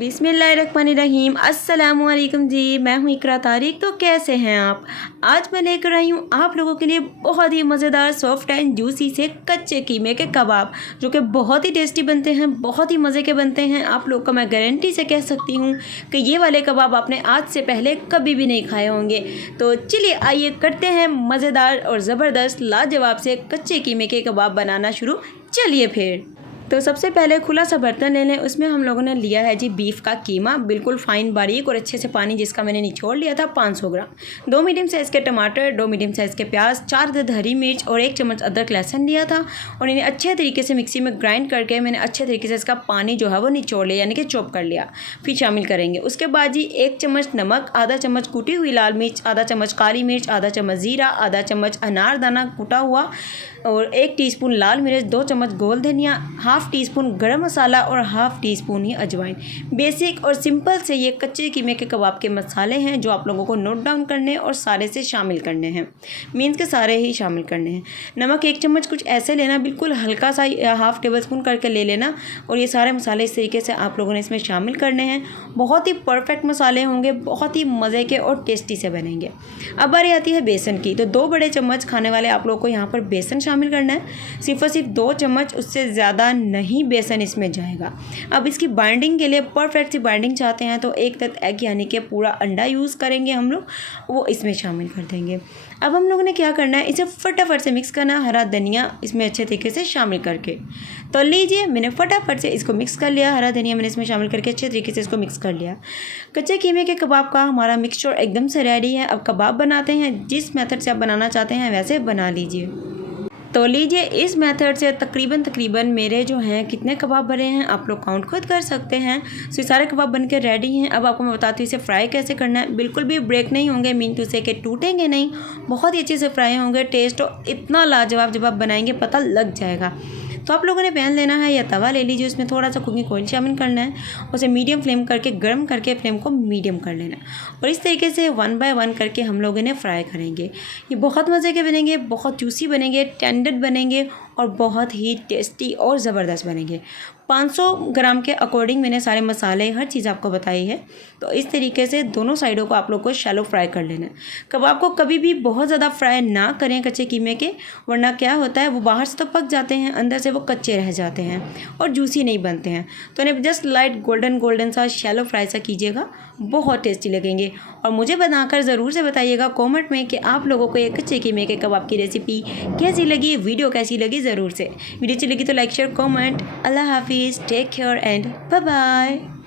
बिस्मिल्लाहिर्रहमानिर्रहीम। अस्सलामुअलैकुम जी, मैं हूँ इकरा तारिक। तो कैसे हैं आप? आज मैं लेकर आई हूँ आप लोगों के लिए बहुत ही मज़ेदार सॉफ्ट एंड जूसी से कच्चे कीमे के कबाब, जो कि बहुत ही टेस्टी बनते हैं, बहुत ही मज़े के बनते हैं। आप लोग को मैं गारंटी से कह सकती हूँ कि ये वाले कबाब आपने आज से पहले कभी भी नहीं खाए होंगे। तो चलिए आइए करते हैं मज़ेदार और ज़बरदस्त लाजवाब से कच्चे कीमे के कबाब बनाना शुरू। चलिए फिर। तो सबसे पहले खुला सा बर्तन ले लें। उसमें हम लोगों ने लिया है जी बीफ का कीमा, बिल्कुल फाइन बारीक और अच्छे से पानी जिसका मैंने निचोड़ लिया था 500 ग्राम। 2 मीडियम साइज़ के टमाटर, 2 मीडियम साइज़ के प्याज, 4 अदद हरी मिर्च और 1 चम्मच अदरक लहसुन लिया था और इन्हें अच्छे तरीके से मिक्सी में ग्राइंड करके मैंने अच्छे तरीके से इसका पानी जो है वो निचोड़ लिया, यानी कि चॉप कर लिया। फिर शामिल करेंगे। उसके बाद जी 1 चम्मच नमक, आधा चम्मच कूटी हुई लाल मिर्च, आधा चम्मच काली मिर्च, आधा चम्मच ज़ीरा, आधा चम्मच अनारदाना कूटा हुआ और 1 टीस्पून लाल मिर्च, 2 चम्मच गोल धनिया, हाफ़ टी स्पून गरम मसाला और हाफ़ टी स्पून ही अजवाइन। बेसिक और सिंपल से ये कच्चे कीमे के कबाब के मसाले हैं जो आप लोगों को नोट डाउन करने और सारे से शामिल करने हैं, मीन्स के सारे ही शामिल करने हैं। नमक 1 चम्मच कुछ ऐसे लेना, बिल्कुल हल्का सा हाफ़ टेबल स्पून करके ले लेना और ये सारे मसाले इस तरीके से आप लोगों ने इसमें शामिल करने हैं। बहुत ही परफेक्ट मसाले होंगे, बहुत ही मज़े के और टेस्टी से बनेंगे। अब बारी आती है बेसन की। तो 2 बड़े चम्मच खाने वाले आप लोगों को यहाँ पर बेसन शामिल करना है। सिर्फ और सिर्फ 2 चम्मच, उससे ज़्यादा नहीं बेसन इसमें जाएगा। अब इसकी बाइंडिंग के लिए परफेक्ट सी बाइंडिंग चाहते हैं तो 1 तक एग यानी कि पूरा अंडा यूज़ करेंगे हम लोग, वो इसमें शामिल कर देंगे। अब हम लोगों ने क्या करना है, इसे फटाफट से मिक्स करना, हरा धनिया इसमें अच्छे तरीके से शामिल करके। तो लीजिए मैंने फटाफट से इसको मिक्स कर लिया, हरा धनिया मैंने इसमें शामिल करके अच्छे तरीके से इसको मिक्स कर लिया। कच्चे कीमे के कबाब का हमारा मिक्सचर एकदम से रेडी है। अब कबाब बनाते हैं। जिस मेथड से आप बनाना चाहते हैं वैसे बना लीजिए। तो लीजिए इस मेथड से तकरीबन मेरे जो हैं कितने कबाब बने हैं आप लोग काउंट खुद कर सकते हैं। सो सारे कबाब बनकर रेडी हैं। अब आपको मैं बताती हूँ इसे फ्राई कैसे करना है। बिल्कुल भी ब्रेक नहीं होंगे, मीन टू से कि टूटेंगे नहीं, बहुत ही अच्छे से फ्राई होंगे। टेस्ट तो इतना लाजवाब जब आप बनाएंगे पता लग जाएगा। तो आप लोगों ने पैन लेना है या तवा ले लीजिए, उसमें थोड़ा सा कुकिंग ऑयल शामिल करना है, उसे मीडियम फ्लेम करके गर्म करके फ्लेम को मीडियम कर लेना है और इस तरीके से 1 बाय 1 करके हम लोग इन्हें फ्राई करेंगे। ये बहुत मज़े के बनेंगे, बहुत जूसी बनेंगे, टेंडर बनेंगे और बहुत ही टेस्टी और ज़बरदस्त बनेंगे। 500 ग्राम के अकॉर्डिंग मैंने सारे मसाले हर चीज़ आपको बताई है। तो इस तरीके से दोनों साइडों को आप लोग को शैलो फ्राई कर लेना है। कबाब को कभी भी बहुत ज़्यादा फ्राई ना करें कच्चे कीमे के, वरना क्या होता है वो बाहर से तो पक जाते हैं, अंदर से वो कच्चे रह जाते हैं और जूसी नहीं बनते हैं। तो इन्हें जस्ट लाइट गोल्डन सा शैलो फ्राई सा कीजिएगा, बहुत टेस्टी लगेंगे। और मुझे बनाकर ज़रूर से बताइएगा कमेंट में कि आप लोगों को ये कच्चे कीमे के कबाब की रेसिपी कैसी लगी, वीडियो कैसी लगी। ज़रूर से वीडियो अच्छी लगी तो लाइक शेयर कमेंट। अल्लाह हाफिज़, take care and bye bye.